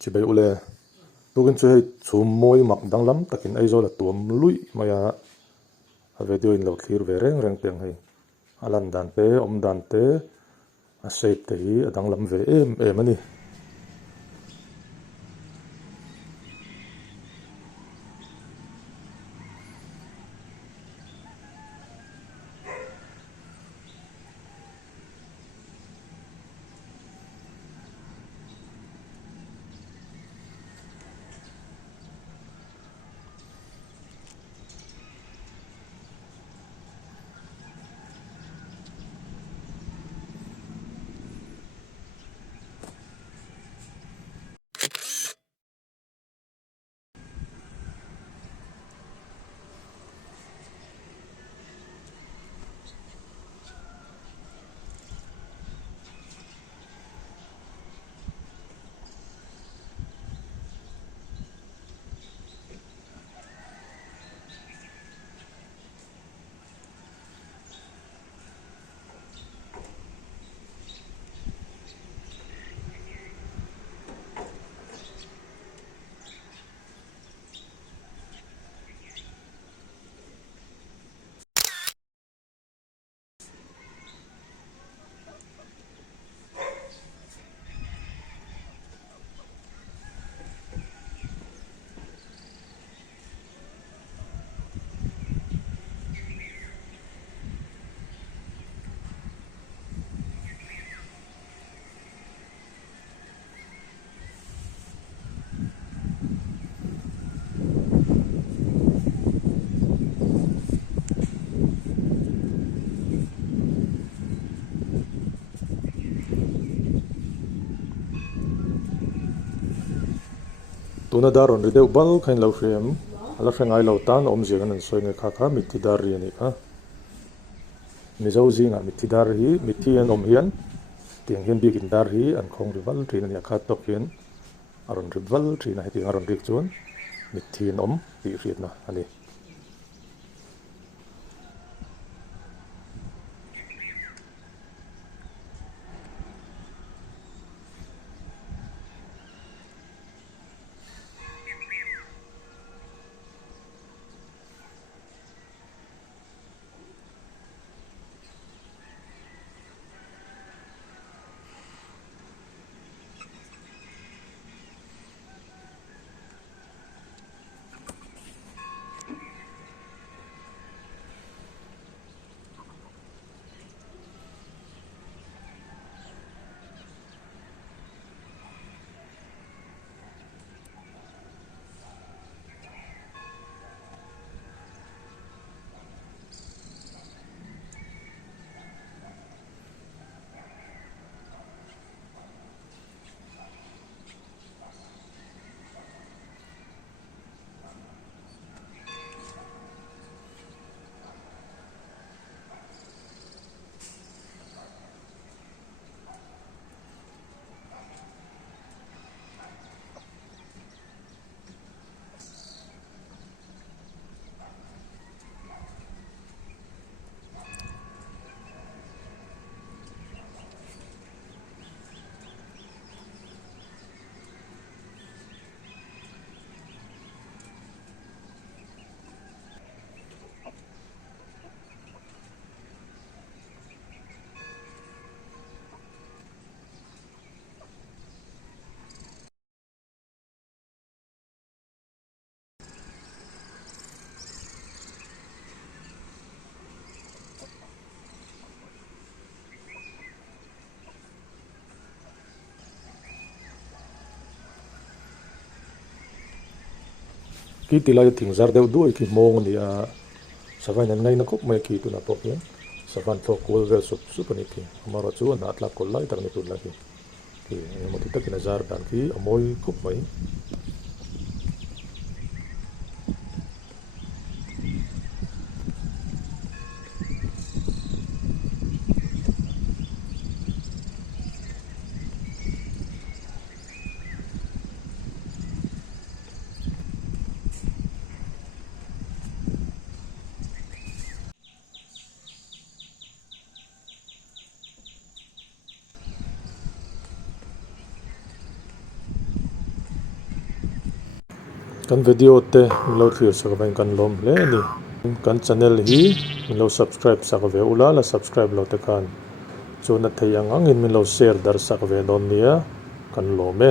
chỉ bay ule tukin chu hei chum moi mak dang lam takin aizo la tuam lui maya ave dio in lo thlir ve reng reng teng hei alan dan te om dan te a shape te hi adang lam ve em ani tuna daron ri deuh bal khain lo hrem ala hrengai lo tan om ziang an soi nge kha kha mithi dar ri ani kha mizo zinga mithi dar hi mithi an om hian tiang hian bikin dar hi an khong rival trin ani kha tok hian aron rival trin a heti aron rik chuan mithi an om ri riat na ani ki tilai thingzar deuh duai ki mong ni a savan an ngai na khop mai ki tu na pok hian savan tho kul vel sup sup ani ki amaro chu na atla kol lai tak ni tu la ki moti takin azar dan ki amoi khop mai kan video te min lo thlir sak vain kan lom hle ni kan channel hi min lo subscribe sak ve ula la subscribe lo te khan chuna thei angin min lo share dar sak ve don nia kan lom e